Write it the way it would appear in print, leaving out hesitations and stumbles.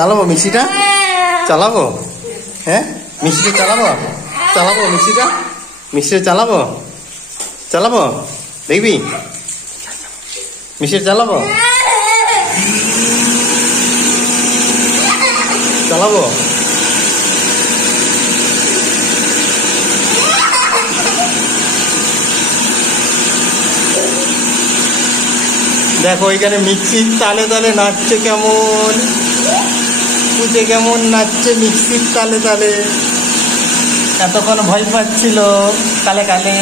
চালাবো মিক্সিটা, চালাবো। হ্যাঁ মিক্সিটা চালাবো, চালাবো মিক্সিটা, মিক্সিটা চালাবো, চালাবো দেখবি মিক্সিটা চালাবো, চালাবো। দেখো এখানে মিক্সির তালে তালে নাচছে কেমন, পুজো কেমন নাচছে মিক্সির তালে তালে। এতক্ষণ ভয় পাচ্ছিল কালে কালে।